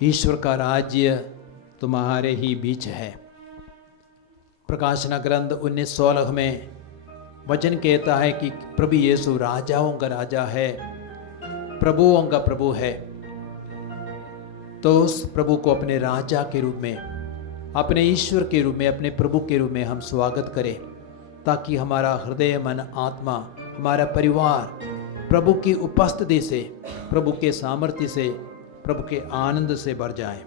ईश्वर का राज्य तुम्हारे ही बीच है। प्रकाशना ग्रंथ 19:16 में वचन कहता है कि प्रभु यीशु राजाओं का राजा है, प्रभुओं का प्रभु है। तो उस प्रभु को अपने राजा के रूप में, अपने ईश्वर के रूप में, अपने प्रभु के रूप में हम स्वागत करें, ताकि हमारा हृदय, मन, आत्मा, हमारा परिवार प्रभु की उपस्थिति से, प्रभु के सामर्थ्य से, प्रभु के आनंद से भर जाए।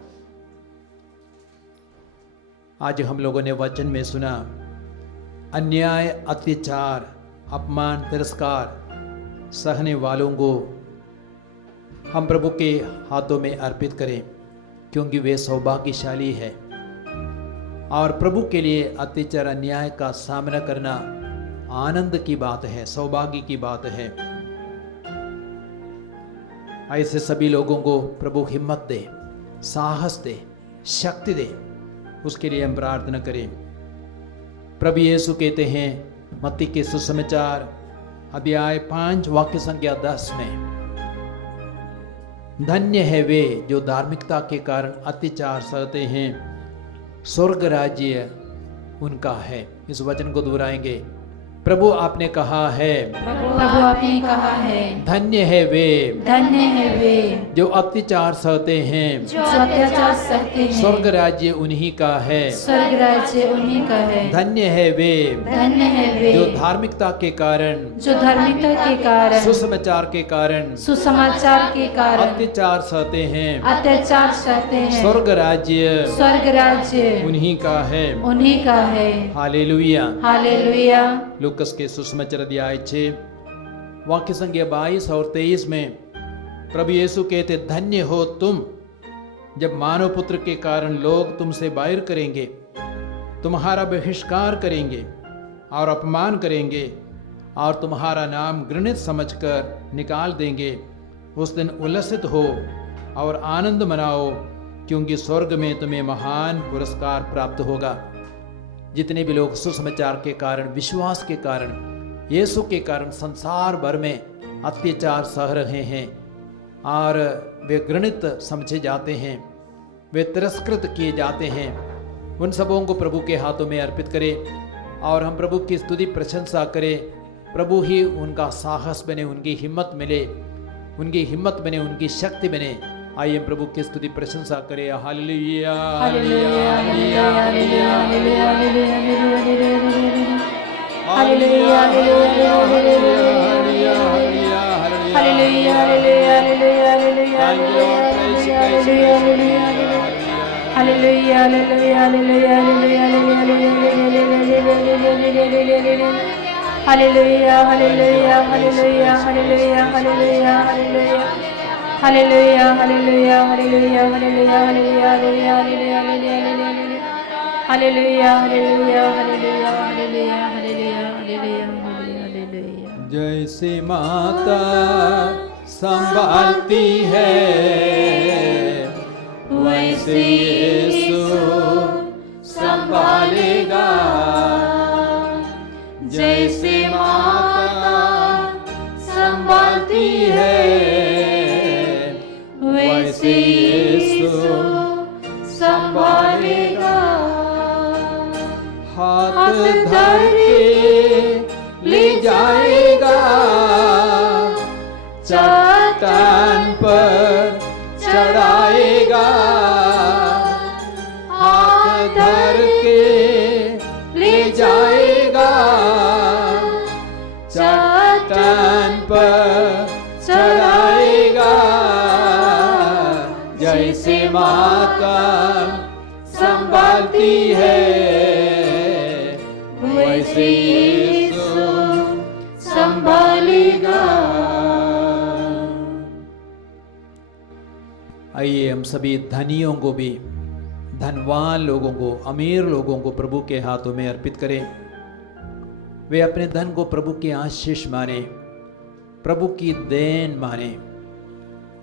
आज हम लोगों ने वचन में सुना, अन्याय, अत्याचार, अपमान, तिरस्कार सहने वालों को हम प्रभु के हाथों में अर्पित करें, क्योंकि वे सौभाग्यशाली है। और प्रभु के लिए अत्याचार, अन्याय का सामना करना आनंद की बात है, सौभाग्य की बात है। ऐसे सभी लोगों को प्रभु हिम्मत दे, साहस दे, शक्ति दे, उसके लिए हम प्रार्थना करें। प्रभु यीशु कहते हैं मत्ती के सुसमाचार अध्याय 5 वाक्य संख्या 10 में, धन्य है वे जो धार्मिकता के कारण अत्याचार सहते हैं, स्वर्ग राज्य उनका है। इस वचन को दोहराएंगे, प्रभु आपने कहा है, प्रभु आपने कहा है, धन्य है वे धन्य है वे जो अत्याचार सहते हैं, जो अत्याचार सहते हैं, स्वर्ग राज्य उन्हीं का है। स्वर्ग राज्य उन्हीं का है। धन्य है वे धन्य है वे जो धार्मिकता के कारण, जो धार्मिकता के कारण, सुसमाचार के कारण, सुसमाचार के कारण अत्याचार सहते हैं, अत्याचार सहते हैं। स्वर्ग राज्य स्वर्ग राज्य उन्हीं का है। उन्हीं का है। हालेलुया। हालेलुया। लूकस के सुसमाचार अध्याय 6 वाक्य संख्या 22 और 23 में प्रभु यीशु कहते, धन्य हो तुम जब मानव पुत्र के कारण लोग तुमसे बैर करेंगे, तुम्हारा बहिष्कार करेंगे और अपमान करेंगे और तुम्हारा नाम घृणित समझकर निकाल देंगे। उस दिन उल्लसित हो और आनंद मनाओ, क्योंकि स्वर्ग में तुम्हें महान पुरस्कार प्राप्त होगा। जितने भी लोग सुसमाचार के कारण, विश्वास के कारण, यीशु के कारण संसार भर में अत्याचार सह रहे हैं और वे घृणित समझे जाते हैं, वे तिरस्कृत किए जाते हैं, उन सबों को प्रभु के हाथों में अर्पित करें और हम प्रभु की स्तुति प्रशंसा करें। प्रभु ही उनका साहस बने, उनकी हिम्मत मिले, उनकी हिम्मत बने, उनकी शक्ति बने। आइए प्रभु की स्तुति प्रशंसा करें। Hallelujah hallelujah hallelujah hallelujah hallelujah hallelujah hallelujah hallelujah hallelujah hallelujah hallelujah hallelujah hallelujah hallelujah hallelujah hallelujah hallelujah. जैसे माता संभालती है वैसे यीशु संभालेगा। जैसे माता संभालती है वैसे यीशु संभालेगा। हाथ धर के ले जाएगा, चट्टान पर चढ़ाएगा। हाथ धर के ले जाएगा, चट्टान पर चढ़ाएगा। जैसे माता संभालती है वैसे यीशु संभालेगा। आइए हम सभी धनियों को भी, धनवान लोगों को, अमीर लोगों को प्रभु के हाथों में अर्पित करें। वे अपने धन को प्रभु की आशीष माने, प्रभु की देन माने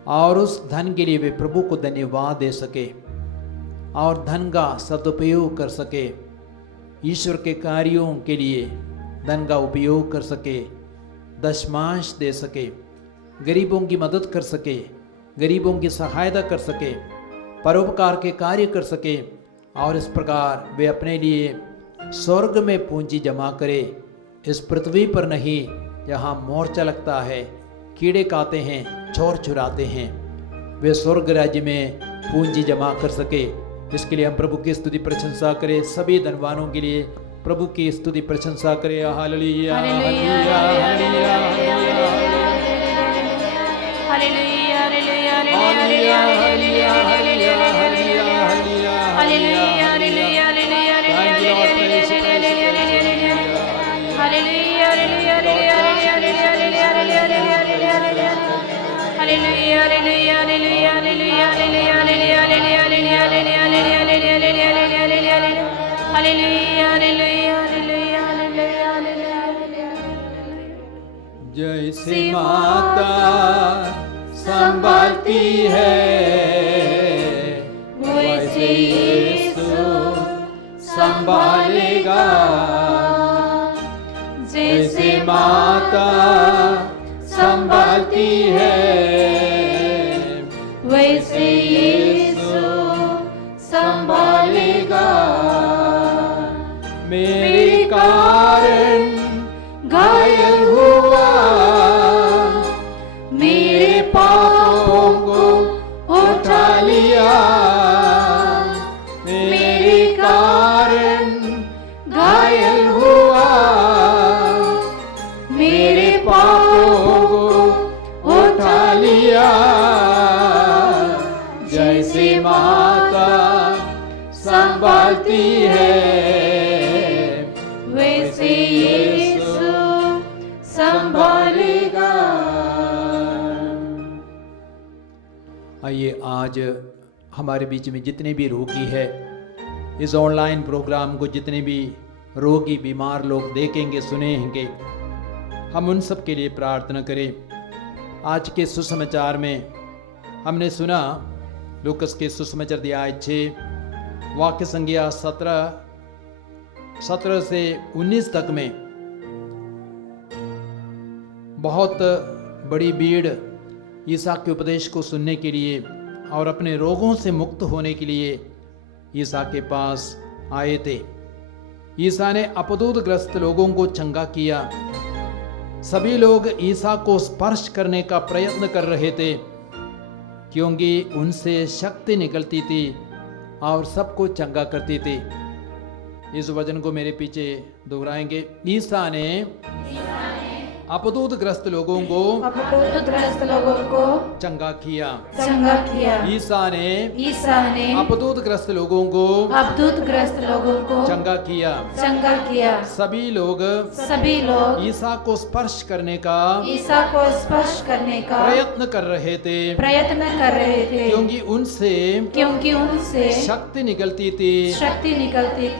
और उस धन के लिए वे प्रभु को धन्यवाद दे सके और धन का सदुपयोग कर सके, ईश्वर के कार्यों के लिए धन का उपयोग कर सके, दशमांश दे सके, गरीबों की मदद कर सके, गरीबों की सहायता कर सके, परोपकार के कार्य कर सके और इस प्रकार वे अपने लिए स्वर्ग में पूंजी जमा करे, इस पृथ्वी पर नहीं जहाँ मोर्चा लगता है, कीड़े खाते हैं, चोर चुराते हैं। वे स्वर्ग राज्य में पूंजी जमा कर सके। इसके लिए हम प्रभु की स्तुति प्रशंसा करें। सभी धनवानों के लिए प्रभु की स्तुति प्रशंसा करें। Hallelujah hallelujah hallelujah hallelujah hallelujah hallelujah जैसे माता संभालती है वैसे यीशु संभालेगा। जैसे माता संभालती है वैसे यीशु संभालेगा। मेरे कारण माता संभालती है, वैसे यीशु संभालेगा। आइए आज हमारे बीच में जितने भी रोगी है, इस ऑनलाइन प्रोग्राम को जितने भी रोगी बीमार लोग देखेंगे सुनेंगे, हम उन सब के लिए प्रार्थना करें। आज के सुसमाचार में हमने सुना लूकस के सुसमाचार अध्याय 6 वाक्य संख्या 17 से 19 तक में बहुत बड़ी भीड़ ईसा के उपदेश को सुनने के लिए और अपने रोगों से मुक्त होने के लिए ईसा के पास आए थे। ईसा ने अपदूतग्रस्त लोगों को चंगा किया। सभी लोग ईसा को स्पर्श करने का प्रयत्न कर रहे थे क्योंकि उनसे शक्ति निकलती थी और सबको चंगा करती थी। इस वचन को मेरे पीछे दोहराएंगे। ईसा ने अपदूतग्रस्त लोगों को चंगा किया। ईसा ने अपदूतग्रस्त लोगों को चंगा किया। सभी लोग ईसा को स्पर्श करने का प्रयत्न कर रहे थे क्योंकि उनसे शक्ति निकलती थी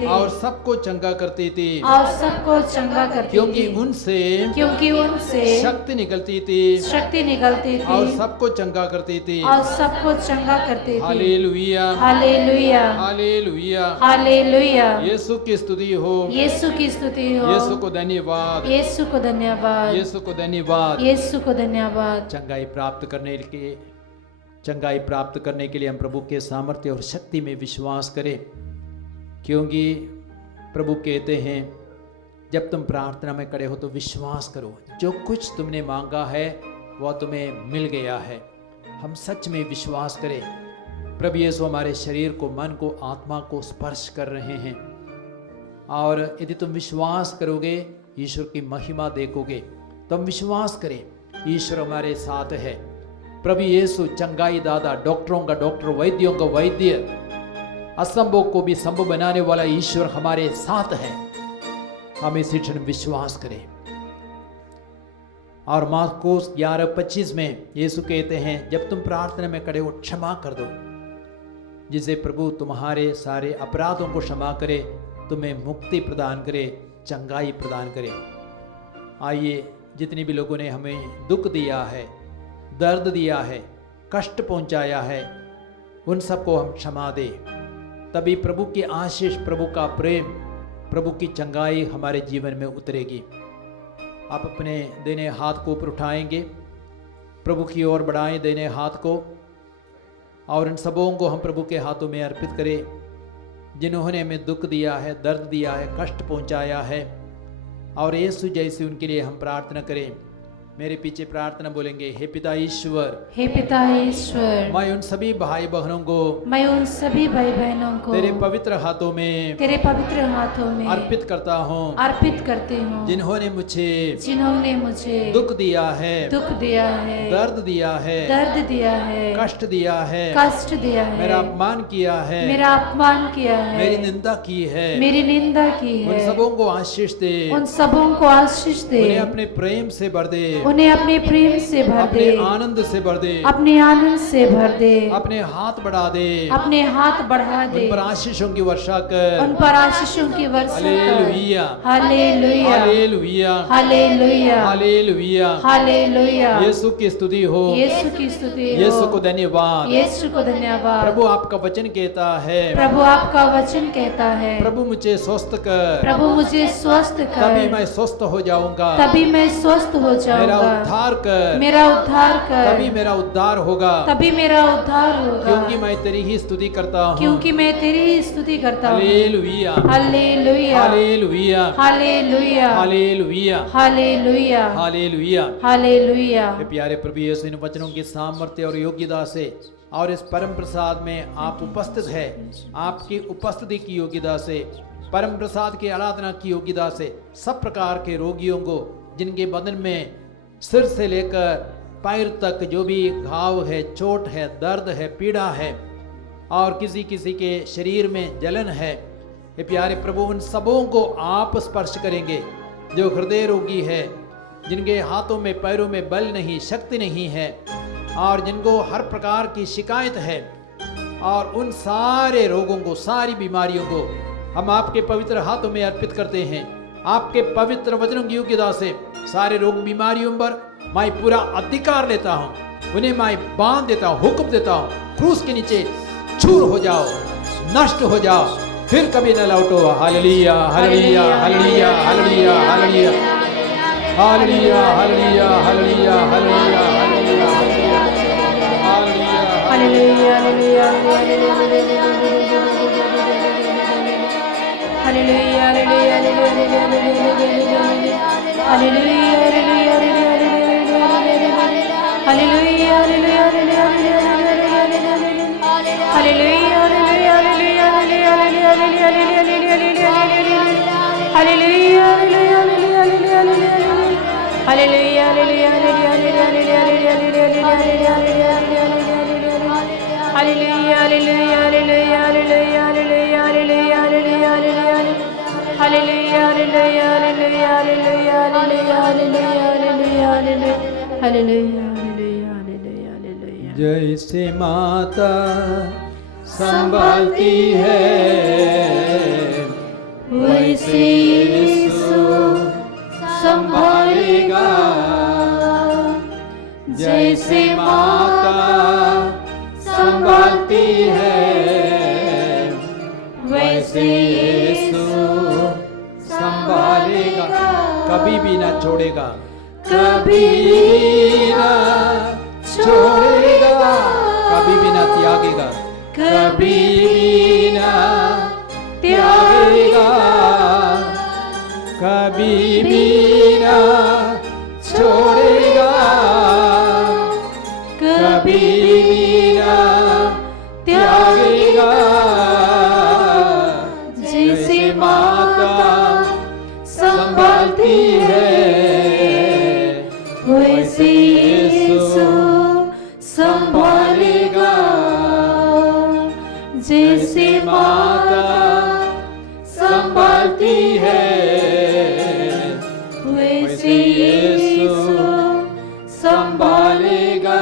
और सबको चंगा करती थी। क्योंकि उनसे शक्ति निकलती थी और सबको चंगा करती थी। Hallelujah, hallelujah, hallelujah. यीशु की स्तुति हो, यीशु को धन्यवाद, यीशु को धन्यवाद। चंगाई प्राप्त करने के लिए हम प्रभु के सामर्थ्य और शक्ति में विश्वास करें, क्योंकि प्रभु कहते हैं जब तुम प्रार्थना में खड़े हो तो विश्वास करो, जो कुछ तुमने मांगा है वह तुम्हें मिल गया है। हम सच में विश्वास करें। प्रभु यीशु हमारे शरीर को, मन को, आत्मा को स्पर्श कर रहे हैं और यदि तुम विश्वास करोगे ईश्वर की महिमा देखोगे। तुम विश्वास करें, ईश्वर हमारे साथ है। प्रभु यीशु चंगाई दादा, डॉक्टरों का डॉक्टर, वैद्यों का वैद्य, असंभव को भी संभव बनाने वाला ईश्वर हमारे साथ है। हम इस क्षण विश्वास करें। और मार्कोस 11:25 में यीशु कहते हैं जब तुम प्रार्थना में खड़े हो क्षमा कर दो, जिसे प्रभु तुम्हारे सारे अपराधों को क्षमा करे, तुम्हें मुक्ति प्रदान करे, चंगाई प्रदान करे। आइए, जितने भी लोगों ने हमें दुख दिया है, दर्द दिया है, कष्ट पहुंचाया है, उन सबको हम क्षमा दें। तभी प्रभु की आशीष, प्रभु का प्रेम, प्रभु की चंगाई हमारे जीवन में उतरेगी। आप अपने दाहिने हाथ को ऊपर उठाएंगे, प्रभु की ओर बढ़ाएं दाहिने हाथ को, और इन सबों को हम प्रभु के हाथों में अर्पित करें जिन्होंने हमें दुख दिया है, दर्द दिया है, कष्ट पहुंचाया है। और यीशु जैसे उनके लिए हम प्रार्थना करें। मेरे पीछे प्रार्थना बोलेंगे। हे पिता ईश्वर, हे पिता ईश्वर, मैं उन सभी भाई बहनों को तेरे पवित्र हाथों में अर्पित करता हूँ, जिन्होंने मुझे दुख दिया है, दर्द दिया है, कष्ट दिया है, मेरा अपमान किया है, मेरी निंदा की है, उन सबों को आशीष दे, उन्हें अपने प्रेम से भर दे, अपने आनंद से भर दे, अपने हाथ बढ़ा दे, उन पर आशीषों की वर्षा कर, हालेलुया, हालेलुया, हालेलुया, हालेलुया। यीशु की स्तुति हो, यीशु को धन्यवाद। प्रभु आपका वचन कहता है, प्रभु मुझे स्वस्थ कर, तभी मैं स्वस्थ हो जाऊंगा, मेरा उद्धार कर, तभी मेरा उद्धार होगा, क्योंकि मैं तेरी ही स्तुति करता हूँ, hallelujah, hallelujah, hallelujah, hallelujah, hallelujah. प्यारे प्रभु यीशु, इन वचनों की सामर्थ्य और योग्यता से और इस परम प्रसाद में आप उपस्थित है, आपकी उपस्थिति की योग्यता से, परम प्रसाद की आराधना की योग्यता से सब प्रकार के रोगियों को, जिनके बदन में सिर से लेकर पैर तक जो भी घाव है, चोट है, दर्द है, पीड़ा है, और किसी किसी के शरीर में जलन है, हे प्यारे प्रभु उन सबों को आप स्पर्श करेंगे। जो हृदय रोगी है, जिनके हाथों में पैरों में बल नहीं, शक्ति नहीं है, और जिनको हर प्रकार की शिकायत है, और उन सारे रोगों को, सारी बीमारियों को हम आपके पवित्र हाथों में अर्पित करते हैं। आपके पवित्र वचनों की योग्यता से सारे रोग बीमारियों पर मैं पूरा अधिकार लेता हूँ, उन्हें मैं बांध देता हूँ, हुक्म देता हूँ, क्रूस के नीचे चूर हो जाओ, नष्ट हो जाओ, फिर कभी न लौटो। Hallelujah hallelujah hallelujah hallelujah hallelujah hallelujah hallelujah hallelujah hallelujah hallelujah hallelujah जैसे माता संभालती है, वैसे यीशु संभालेगा। जैसे माता संभालती है, वैसे यीशु संभालेगा। कभी भी ना छोड़ेगा, कभी भी ना छोड़ेगा, कभी भी ना त्यागेगा, कभी भी ना त्यागेगा, कभी भी ना छोड़ेगा, कभी भी ना त्यागेगा। जैसे माता संभालती है, वैसे यीशु संभालेगा। जैसे माता संभालती है, वैसे यीशु संभालेगा।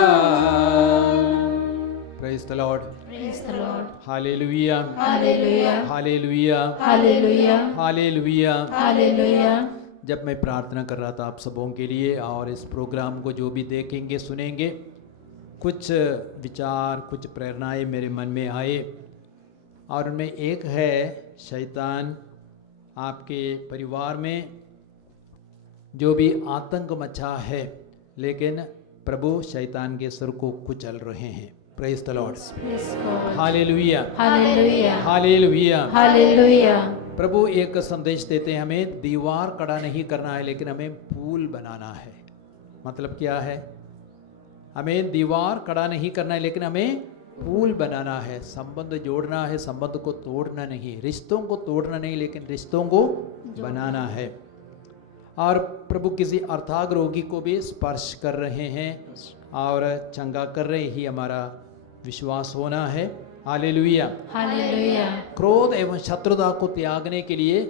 Praise the Lord, Praise the Lord. Hallelujah Hallelujah. Hallelujah Hallelujah. Hallelujah. Hallelujah. जब मैं प्रार्थना कर रहा था आप सबों के लिए, और इस प्रोग्राम को जो भी देखेंगे सुनेंगे, कुछ विचार, कुछ प्रेरणाएं मेरे मन में आए, और उनमें एक है शैतान आपके परिवार में जो भी आतंक मचा है, लेकिन प्रभु शैतान के सिर को कुचल रहे हैं। Praise the Lord, Praise God. Hallelujah Hallelujah. Hallelujah. Hallelujah. प्रभु एक संदेश देते हैं, हमें दीवार खड़ा नहीं करना है, लेकिन हमें पुल बनाना है। मतलब क्या है? हमें दीवार खड़ा नहीं करना है, लेकिन हमें पुल बनाना है, संबंध जोड़ना है, संबंध को तोड़ना नहीं, रिश्तों को तोड़ना नहीं, लेकिन रिश्तों को बनाना है। और प्रभु किसी अर्थाग रोगी को भी स्पर्श कर रहे हैं और चंगा कर रहे ही हमारा विश्वास होना है। हालेलुया। Hallelujah. क्रोध एवं शत्रुता को त्यागने के लिए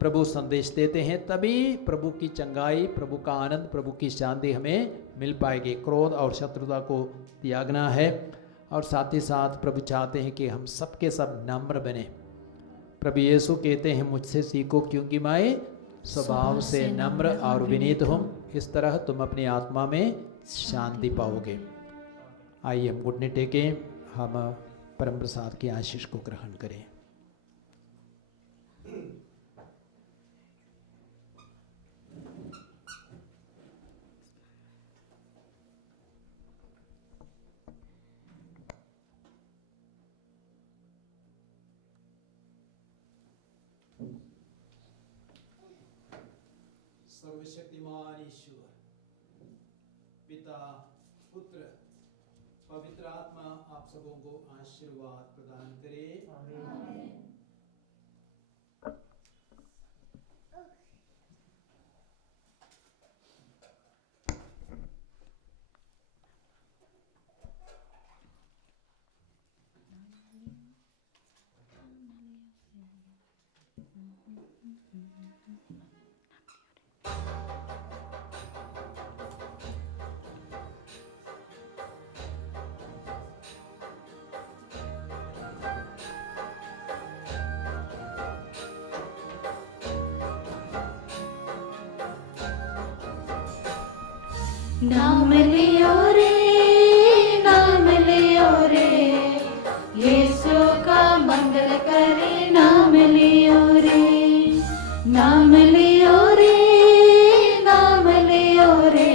प्रभु संदेश देते हैं, तभी प्रभु की चंगाई, प्रभु का आनंद, प्रभु की शांति हमें मिल पाएगी। क्रोध और शत्रुता को त्यागना है, और साथ ही साथ प्रभु चाहते हैं कि हम सब के सब नम्र बने। प्रभु यीशु कहते हैं, मुझसे सीखो क्योंकि मैं स्वभाव से नम्र और विनीत हूँ, इस तरह तुम अपनी आत्मा में शांति पाओगे। आइए हम घुटने टेकें, हम परम प्रसाद की आशीष को ग्रहण करें। सर्वशक्तिमान ईश्वर, पिता, पुत्र, पवित्र आत्मा आप सबों को आशीर्वाद प्रदान करे। आमीन। नाम लियो रे, नाम लियो रे, यीशु का मंगल करे, नाम लियो रे, नाम लियो रे, नाम लियो रे,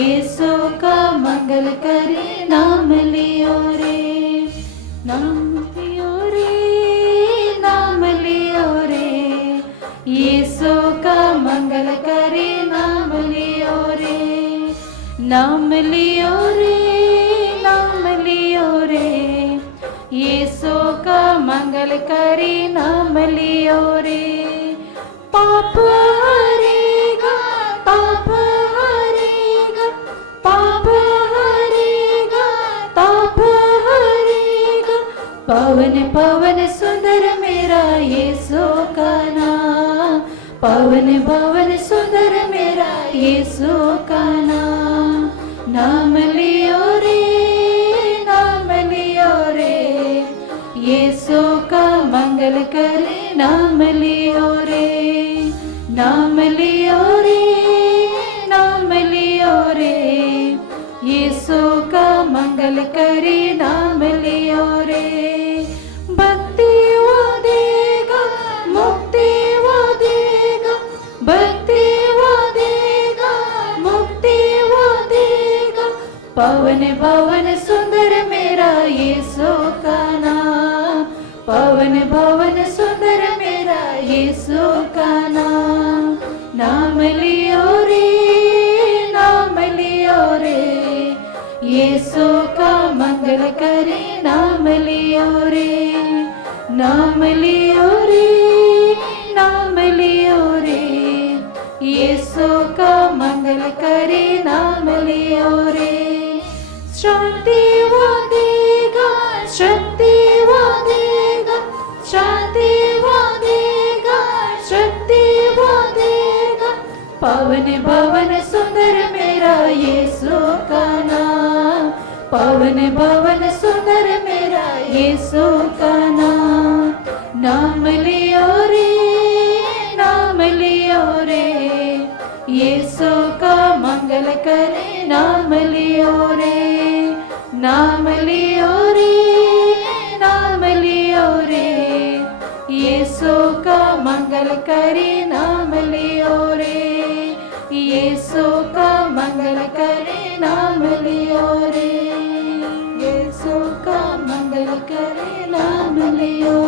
यीशु का मंगल करे, नाम लियो रे, नाम लियो रे, नाम लियो रे, यीशु का मंगल करे, नाम लियो रे, नाम लियो रे, नाम लियो रे, यीशु का मंगल करे, नाम लियो रे, पाप हरेगा, पाप हरेगा, पाप हरेगा, पाप हरेगा, पवन पवन सुंदर मेरा यीशु का नाम, पवन पवन सुंदर मेरा यीशु का नाम, नाम लियो रे, नाम लियो रे, यीशु का मंगल करे, नाम लियो रे, नाम लियो रे, नाम लियो रे, यीशु का मंगल करे, नाम लियो रे, भक्ति वो देगा, मुक्ति वो देगा, भक्ति वो देगा, मुक्ति वो देगा, पवन पवन सुंदर मेरा यीशु का नाम, पवन पवन सुंदर मेरा यीशु का नाम, नाम लियो रे, नाम लियो रे, यीशु का मंगल करे, नाम लियो रे, नाम लियो रे, नाम लियो रे, यीशु का मंगल करे, नाम लियो रे, शांति वो देगा, शक्ति वो देगा, शांति वो देगा, शक्ति वो देगा, पवन पवन सुंदर मेरा यीशु का नाम, पवन पवन सुंदर मेरा यीशु का नाम, नाम लियो रे, नाम लियो रे, यीशु का मंगल करे, नाम लियो रे, नाम लियो रे, नाम लियो रे, यीशु का मंगल करे, नाम लियो रे, यीशु का मंगल करे, नाम लियो रे, यीशु का मंगल करे, नाम लियो